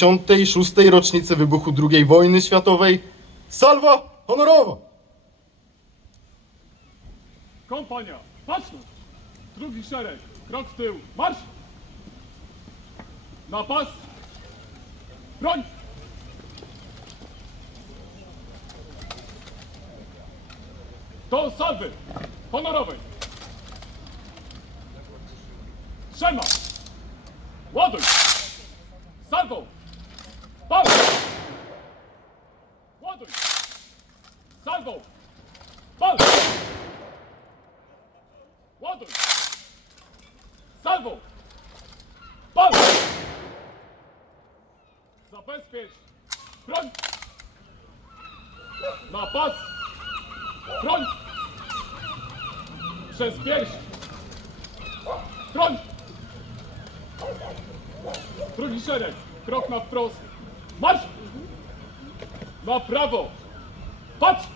56. rocznicy wybuchu II wojny światowej. Salwa honorowa! Kompania, patrz tu! Drugi szereg, krok w tył, marsz! Na pas! Broń! Do salwy! Honorowej! Trzema! Ładuj! Salwą! Pal! Ładuj! Salwą! Pal! Ładuj! Salwą! Pal! Zabezpiecz! Broń! Na pas! Broń! Przez pierś! Broń! Drugi szereg! Krok na wprost! Marsz! Na prawo! Patrz!